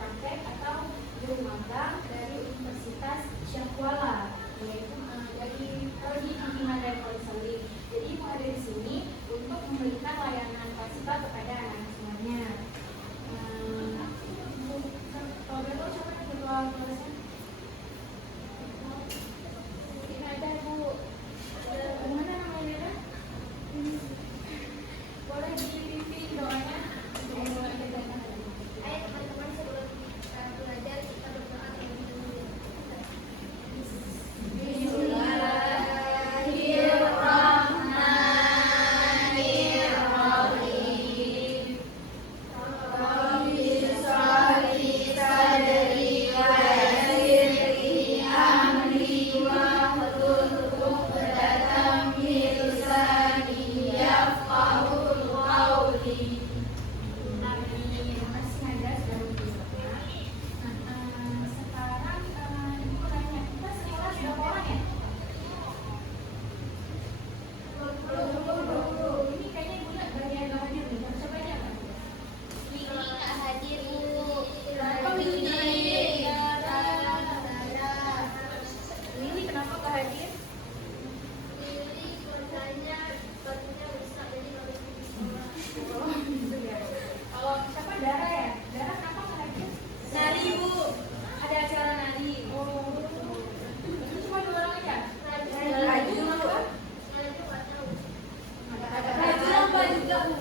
praktek atau juru magang dari Universitas Syahkuala, yaitu dari Prodi Bimbingan dan Konseling. Jadi Ibu ada di sini untuk memberikan layanan FASIPA kepada anak semuanya. Kalau boleh tahu siapa yang ketua kelasnya? Mungkin ada Bu. Mana namanya? Boleh dipimpin doanya? Ayo teman-teman, sebelum kita belajar kita berdoa terlebih dahulu.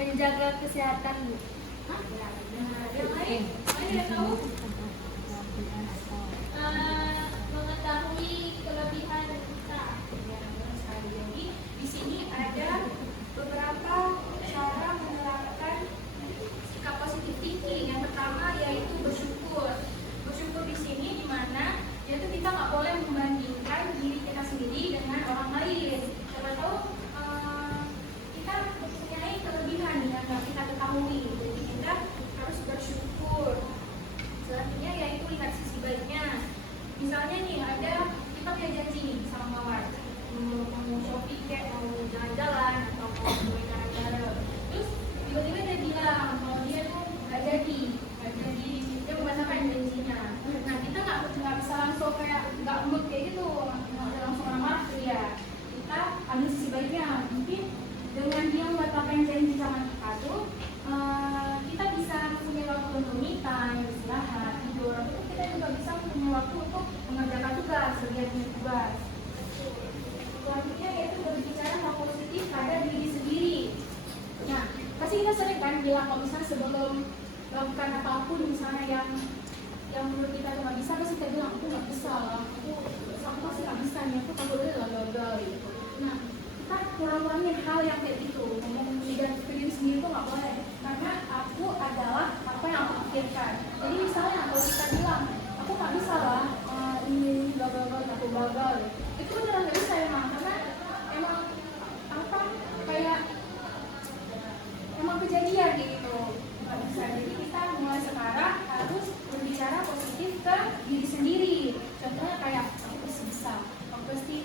Menjaga kesehatan, Bu. Yang lain? Ada tahu? Mengetahui kelebihan kita. Jadi di sini ada beberapa cara menerapkan sikap positif thinking. Yang pertama yaitu bersyukur. Bersyukur di sini di mana yaitu kita nggak boleh membandingkan diri kita sendiri dengan orang lain. Siapa tahu kita mempunyai kelebihan yang nggak kita ketahui. Jadi kita harus bersyukur. Selanjutnya yaitu lihat sisi baiknya. Misalnya nih ada kita punya janji nih sama mawar, mau shopping kayak mau jalan-jalan atau mau main bareng-bareng. Terus tiba-tiba dia bilang kalau dia tuh nggak jadi, dia membatalkan janjinya. Nah kita nggak bisa langsung kayak nggak mood kayak gitu, nggak langsung marah ke dia. Kita ambil sisi baiknya. Mungkin dengan dia membatalkan janji sama kita tuh kita bisa punya waktu untuk me time, istirahat, tidur. Atau kita juga bisa punya waktu untuk mengerjakan tugas, kerjaan tugas. Selanjutnya yaitu berbicara hal positif pada diri sendiri. Nah, pasti kita sering kan bilang kalau misalnya sebelum melakukan apapun misalnya yang menurut kita tuh nggak bisa, pasti kita bilang aku nggak bisa, aku pasti nggak bisa nih, aku kalau udah gagal gitu. Nah, kita kita kurang-kurangin hal yang kayak gitu. Ngomong negatif ke diri sendiri itu nggak boleh, karena aku adalah apa yang aku pikirkan. Jadi misalnya kalau kita bilang aku nggak bisa lah, ini gagal, aku gagal, itu beneran nggak bisa emang, karena emang apa kayak emang kejadian gitu, nggak bisa. Jadi kita mulai sekarang harus berbicara positif ke diri sendiri. Contohnya kayak aku pasti bisa, aku pasti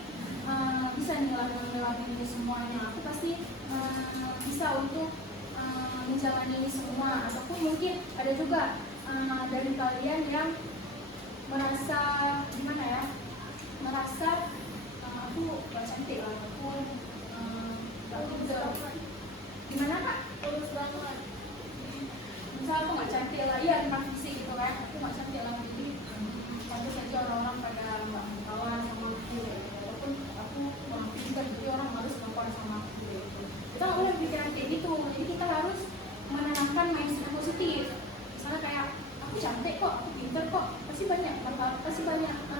bisa nih ngelakuin ini semuanya, aku pasti bisa untuk menjalani ini semua. Ataupun mungkin ada juga dari kalian yang merasa gimana ya, merasa aku gak cantik lah, ataupun aku udah gimana kak, Lulus banget. misal aku gak cantik lah, iya tentang fisik gitu kan, aku gak cantik lah, jadi tentu saja orang-orang pada gak kawan sama aku, ataupun aku kurang pintar, jadi orang harus kawan sama aku gitu. Kita gak boleh pikiran kayak gitu, jadi kita harus menanamkan mindset positif. Misalnya kayak aku cantik kok, aku pintar kok, pasti banyak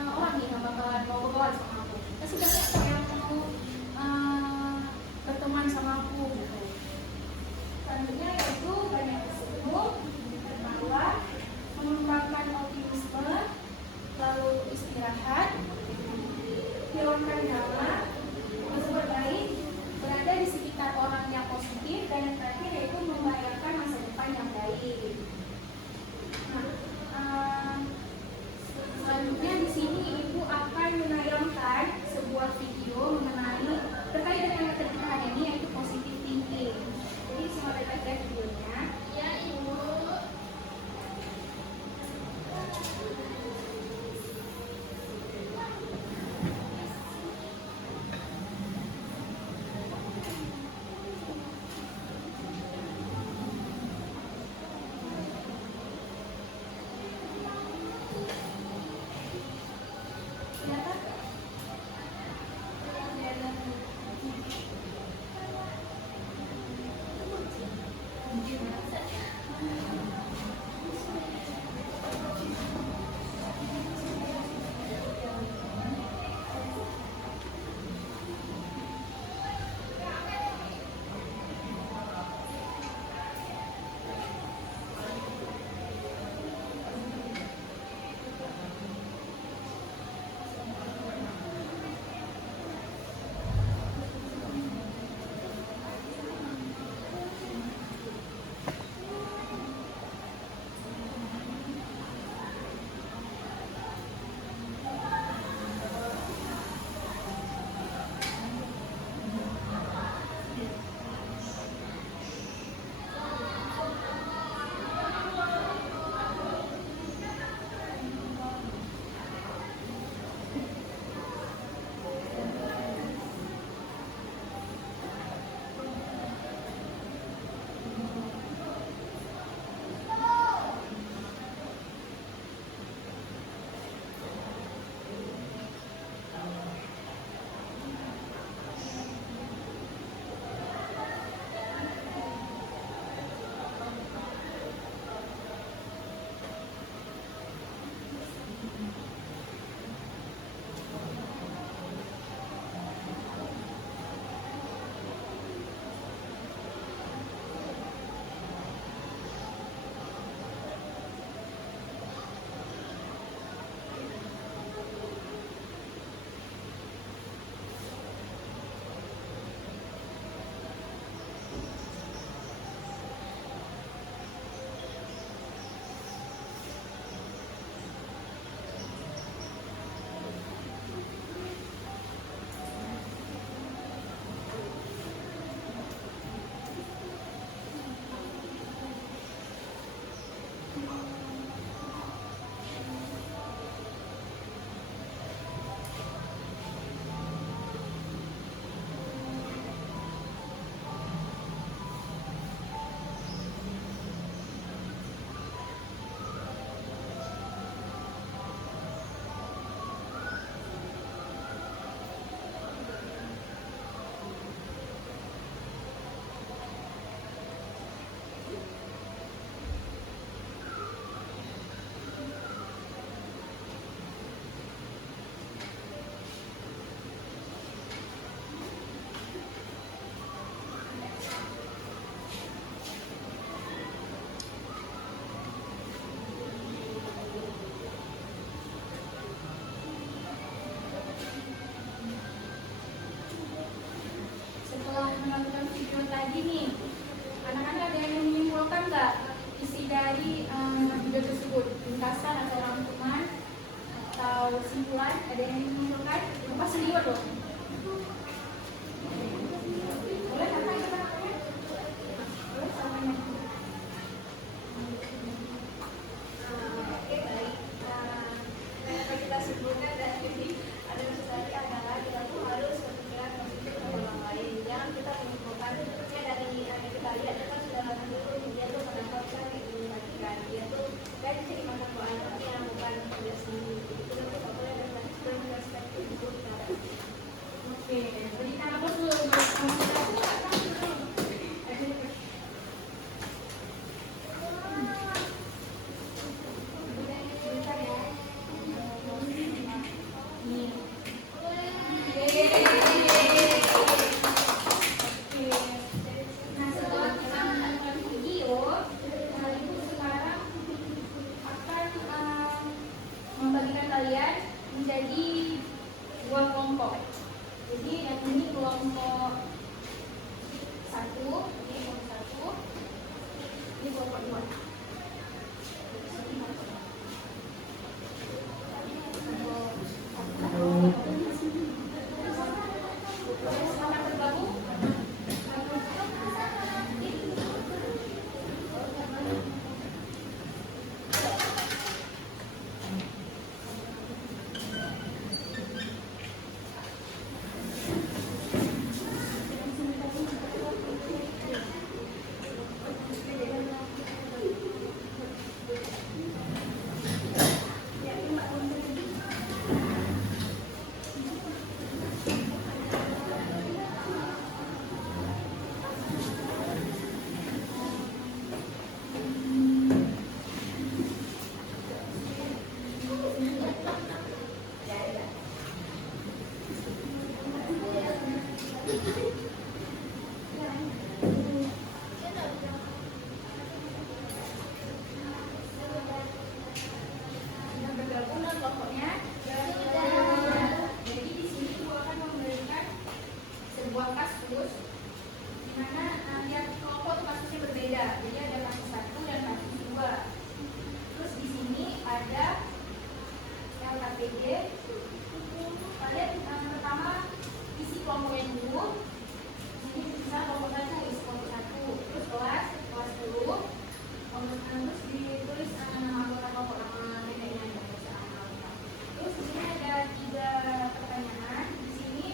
orang nih yang bakalan mau bergaul sama aku, pasti banyak kok yang mau berteman sama aku gitu. Selanjutnya yaitu banyak senyum, kedua mengembangkan optimisme, lalu istirahat, hilangkan drama, berbuat baik, berada di sekitar orang yang positif, dan yang terakhir yaitu membayangkan masa depan yang baik. Nah, selanjutnya di sini ibu akan menayangkan sebuah video mengenai terkait dengan materi kita hari ini, yaitu positive thinking. Jadi semua baik-baik ya videonya. Ya, Ibu. nih. Anak-anak ada yang menyimpulkan nggak isi dari video tersebut? Ringkasan atau rangkuman atau simpulan? Ada yang menyimpulkan? Lupa sendiri dong. Boleh kakak itu namanya? Boleh samanya. Oke, baik. Yang kita simpulkan dan jadi ada sesuatu adalah kita tuh harus berpikiran positif sama orang lain. Jangan kita menyimpulkan ya dari yang kita lihat itu kan sudah lama dulu dia tuh kenapa bisa kayak gini kan dia tuh kayak bisa dimakan buah anaknya bukan dia sendiri. Itu kan kita boleh ada perspektif itu kita. Oke, berikan aku dulu untuk Nah, setelah kita menonton video, ibu sekarang akan membagikan kalian menjadi dua kelompok. Jadi yang ini kelompok 1, ini kelompok 1, ini kelompok 2. Selamat bergabung. Sudah bergabung dengan kelompoknya. Jadi di sini ibu akan memberikan sebuah kasus di mana tiap kelompok itu kasusnya berbeda. Jadi ada kasus 1 dan kasus 2. Terus di sini ada LKPD. Kalian pertama isi kelompok yang dulu. Ini bisa kelompok 1, isi kelompok 1. Terus kelas 10. Terus ditulis nama anggota kelompok, nama neneknya. Terus di sini ada 3 pertanyaan. Di sini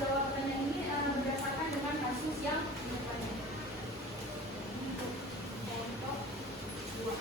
jawabannya ini berdasarkan dengan kasus yang depannya. Kelompok 2.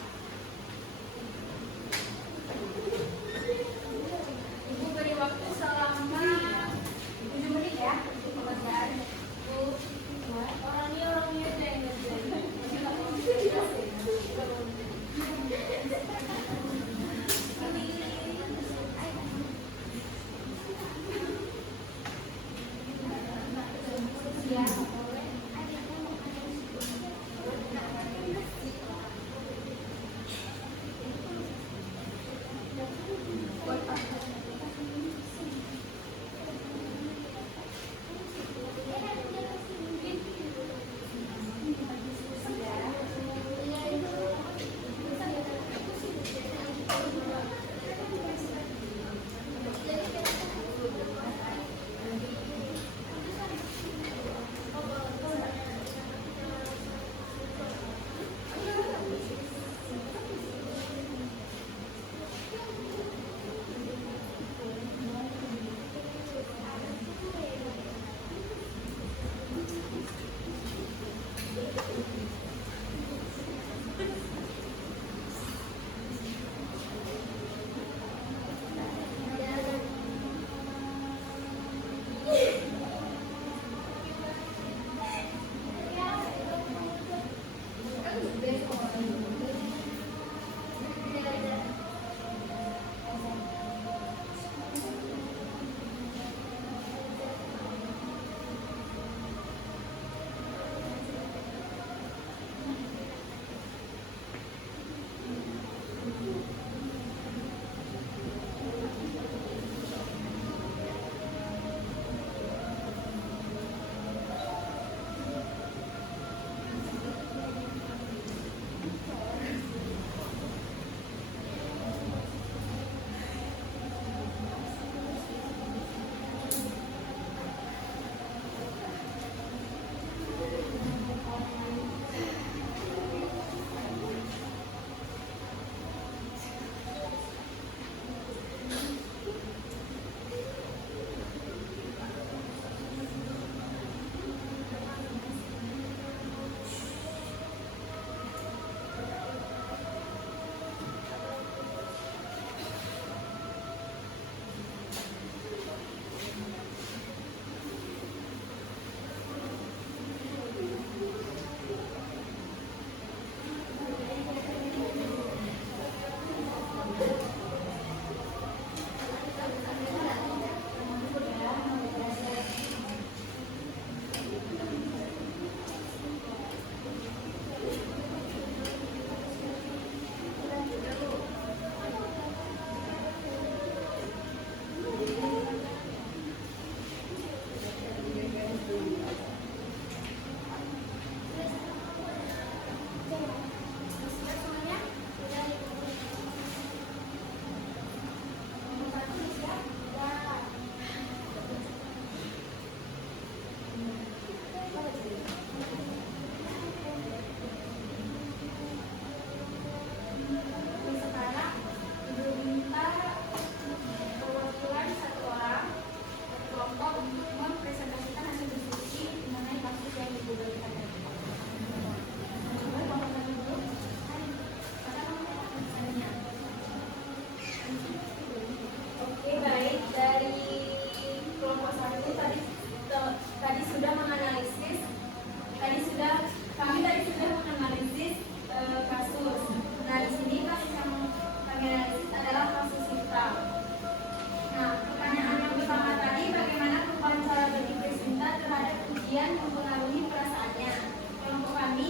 memenuhi perasaannya. Kelompok kami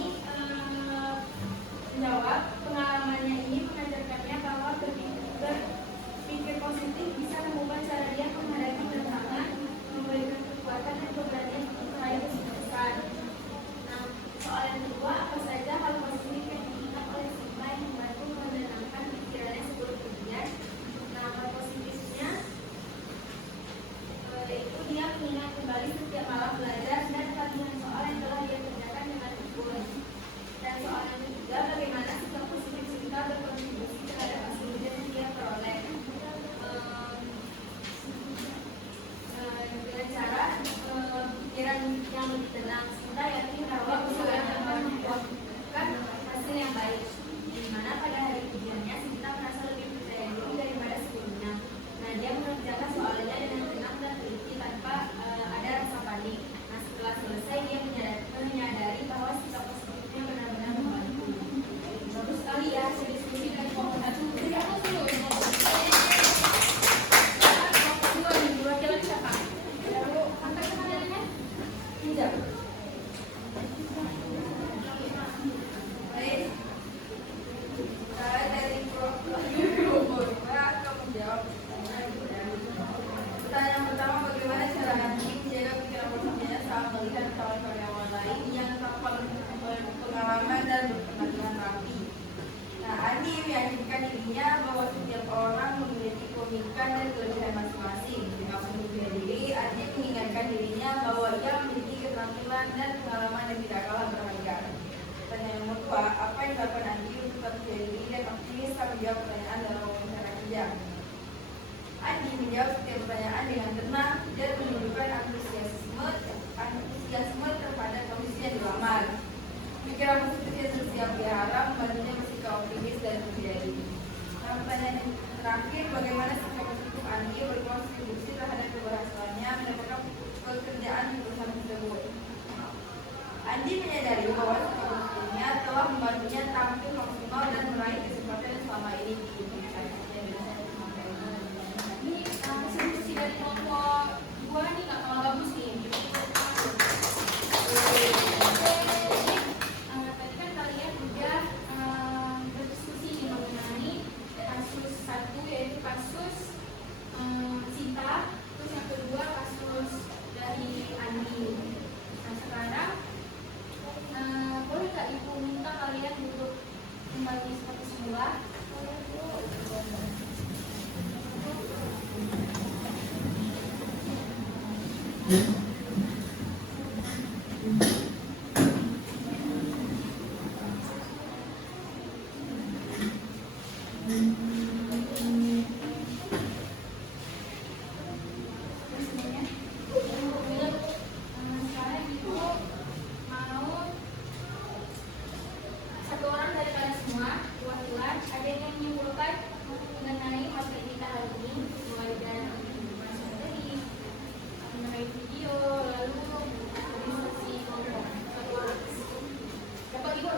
menjawab, pengalamannya ini mengajarkannya bahwa berpikir positif bisa mengubah cara dia menghadapi tantangan, memberikan kekuatan dan keberanian untuk meraih kesuksesan. Nah, soal yang kedua, apa saja hal positif yang diingat oleh Simba yang membantu menenangkan pikirannya sebelum ujian? Nah, hal positifnya itu dia mengingat kembali setiap malam belajar dan latihan soal yang telah dia kerjakan dengan tekun. Dan soal yang ketiga, bagaimana sikap positif Simba berkontribusi terhadap hasil ujian yang dia peroleh. Dengan cara pikiran yang lebih tenang, Sinta yakin bahwa usaha akan membuahkan hasil yang baik. Di mana pada hari ujiannya Sinta merasa lebih percaya diri daripada sebelumnya. Nah, dia mengerjakan soalnya dengan tenang dan teliti tanpa ada rasa panik. Nah, setelah selesai dia menyadari bahwa sikap positifnya benar-benar membantu. Bagus sekali ya hasil diskusi dari kelompok 1. Beri aku dulu. Pertanyaan pertama, bagaimana cara Andi menjaga pikiran positifnya saat melihat calon karyawan lain yang tanpa pengalaman dan berpenampilan rapi? Nah, Andi meyakinkan dirinya bahwa setiap orang memiliki keunikan dan kelebihan masing-masing. Dengan percaya diri, Andi mengingatkan dirinya bahwa ia memiliki keterampilan dan pengalaman yang tidak kalah berharga. Pertanyaan nomor 2, apa yang dilakukan Andi untuk percaya diri dan optimis saat menjawab pertanyaan dalam wawancara kerja? Andi menjawab setiap pertanyaan dengan tenang dan menunjukkan antusiasme terhadap posisi yang dilamar. Pikiran positif yang bersiap diharap membantunya bersikap optimis dan percaya diri. Nah, pertanyaan yang terakhir, bagaimana sikap positif Andi berkontribusi terhadap keberhasilannya mendapatkan pekerjaan di perusahaan tersebut? Andi menyadari bahwa sikap positifnya telah membantunya tampil maksimal dan meraih kesempatan yang selama ini diimpikan. Ini diskusi dari kelompok 2 nih nggak kalah bagus nih. Tadi kan kalian udah berdiskusi nih mengenai kasus 1 yaitu kasus Sinta, terus yang kedua kasus dari Andi. Nah, sekarang boleh nggak Ibu minta kalian untuk kembali seperti semula? Sekarang Ibu mau satu orang dari kalian semua perwakilan ada yang menyimpulkan mengenai materi kita hari ini, mulai dari materi, mengenai video, lalu diskusi kelompok. Satu orang. Dapat Ibu?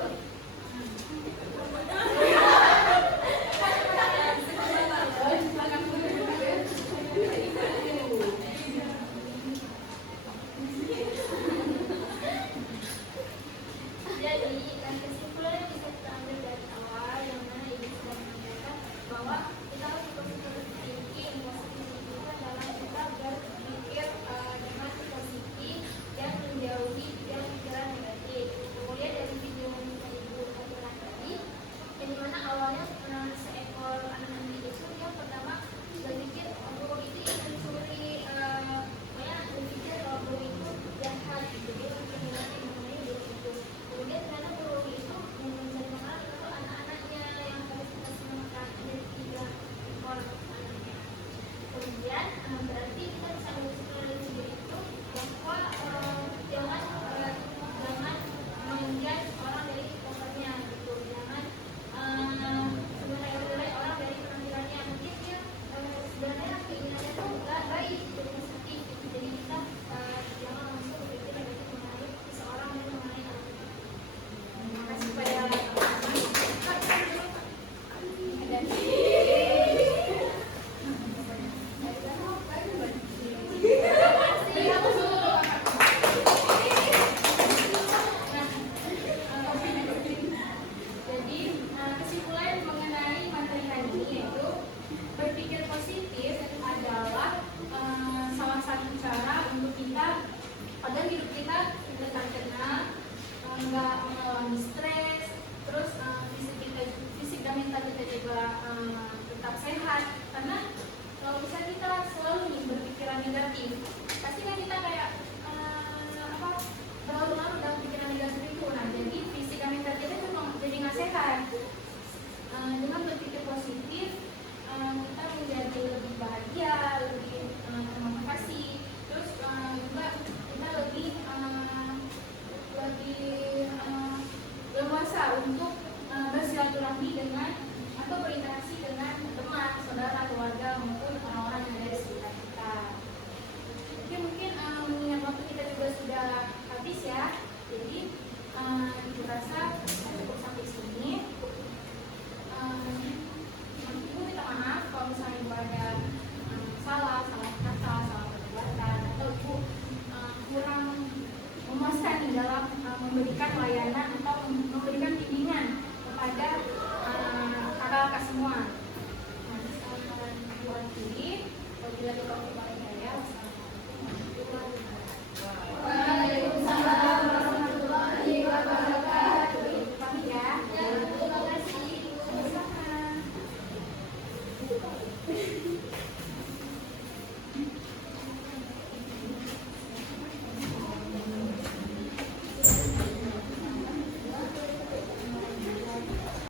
Jadi, kesimpulan yang bisa kita ambil dari awal yang mana Ibu sudah menyampaikan bahwa kita harus positive thinking. Positive thinking itu adalah kita berpikir dengan positif dan menjauhi pikiran negatif. Kemudian dari video yang Ibu tonton tadi, yang dimana awalnya seekor anak itu yang pertama berpikir burung itu yang mencuri, berpikir kalau burung itu jahat, gitu dia mencerminkan mengenai burung itu. Kemudian ternyata burung itu mencari rasa cukup sampai sini. Ibu minta maaf kalau misalnya Ibu ada salah kata, salah perbuatan, atau Ibu kurang memesan dalam memberikan layanan